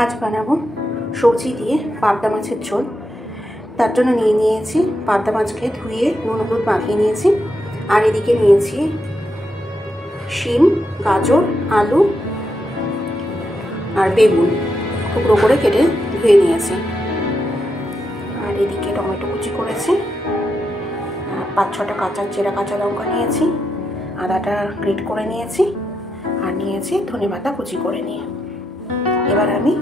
আজ বানাবো সবজি দিয়ে পাবদা মাছের ঝোল। তার জন্য নিয়ে নিয়েছি পাবদা মাছকে ধুয়ে নুন হলুদ মাখিয়ে নিয়েছি। আর এদিকে নিয়েছি শিম, গাজর, আলু আর বেগুন টুকরো করে কেটে ধুয়ে নিয়েছি। আর এদিকে টমেটো কুচি করেছি, 5-6টা চেরা কাঁচা লঙ্কা নিয়েছি, আদাটা গ্রেট করে নিয়েছি, আর নিয়েছি ধনেপাতা কুচি করে নিয়ে। এবার আমি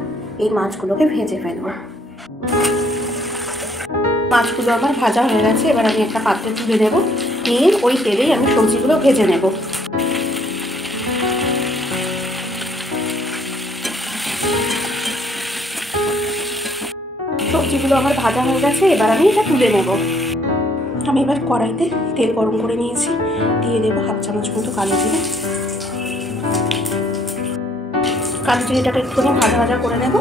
এই মাছগুলোকে ভেজে ফেলবো। মাছগুলো আমার ভাজা হয়ে গেছে। এবার আমি একটা পাত্রে তুলে নেব, নিয়ে ওই তেলেই আমি সবজিগুলো ভেজে নেব। সবজিগুলো আমার ভাজা হয়ে গেছে, এবার আমি এটা তুলে নেব। আমি এবার কড়াইতে তেল গরম করে নিয়েছি, দিয়ে দেবো 1/2 চামচ মতো কালো জিরে। কালো জিরেটাকে একটুখানি ভাজা ভাজা করে নেব।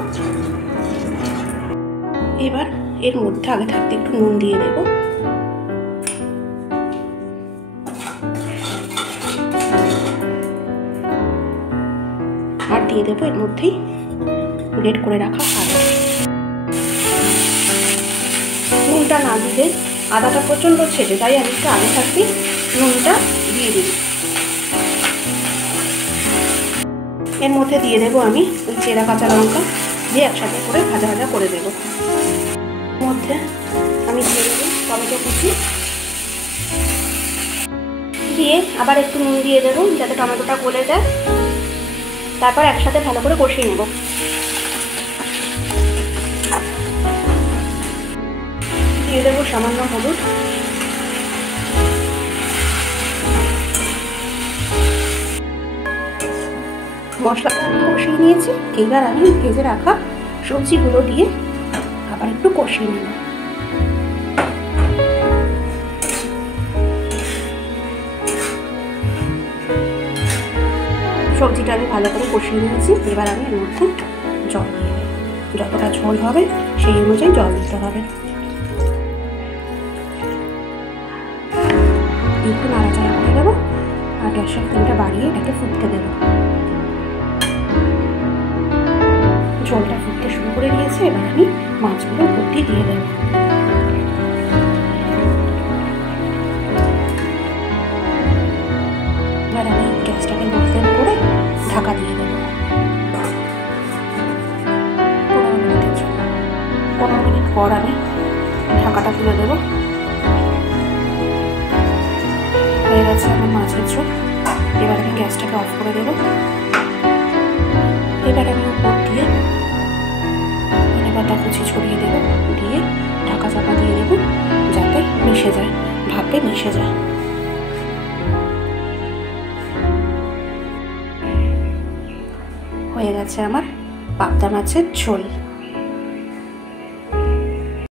এবার এর মধ্যে আগে থাকতে একটু নুন দিয়ে দেব, আর দিয়ে দেবো এর মধ্যেই গ্রেট করে রাখা আদা। নুনটা না দিলে আদাটা প্রচণ্ড ছেটে, তাই আমি একটু আগে থাকতেই নুনটা দিয়ে দিই। এর মধ্যে দিয়ে দেবো আমি ওই চেরা কাঁচা লঙ্কা, দিয়ে একসাথে করে ভাজা ভাজা করে দেবো। এর মধ্যে আমি দিয়ে দেবো টমেটো কুচি, দিয়ে আবার একটু নুন দিয়ে দেবো যাতে টমেটোটা গলে যায়। তারপর একসাথে ভালো করে কষিয়ে নেব। দিয়ে দেবো সামান্য হলুদ, মশলাটা আমি কষিয়ে নিয়েছি। এবার আমি ভেজে রাখা সবজিগুলো দিয়ে আবার একটু কষিয়ে নেব। সবজিটা আমি ভালো করে কষিয়ে নিয়েছি। এবার আমি এর মধ্যে জল দিয়ে দেব, যতটা ঝোল হবে সেই অনুযায়ী জল দিতে হবে। একটু নাড়াচাড়া করে দেবো, আর গ্যাসের ফ্লেমটা বাড়িয়ে এটাকে ফুটতে দেবো। ঝোলটা ফুটতে শুরু করে দিয়েছে, এবার আমি মাছগুলো ভর্তি দিয়ে দেব। এবার আমি গ্যাসটাকে লো ফ্লেম করে ঢাকা দিয়ে দেব 15 মিনিটের জন্য। 15 মিনিট পর আমি ঢাকাটা তুলে দেব। হয়ে গেছে আমার মাছের ঝোল। এবার আমি গ্যাসটাকে অফ করে দেব। এবার আমি উপর দিয়ে ধনেপাতা কুচি ছড়িয়ে দেবো, দিয়ে ঢাকা চাপা দিয়ে দেবো যাতে মিশে যায়, ভাপে মিশে যায়। হয়ে গেছে আমার পাবদা মাছের ঝোল।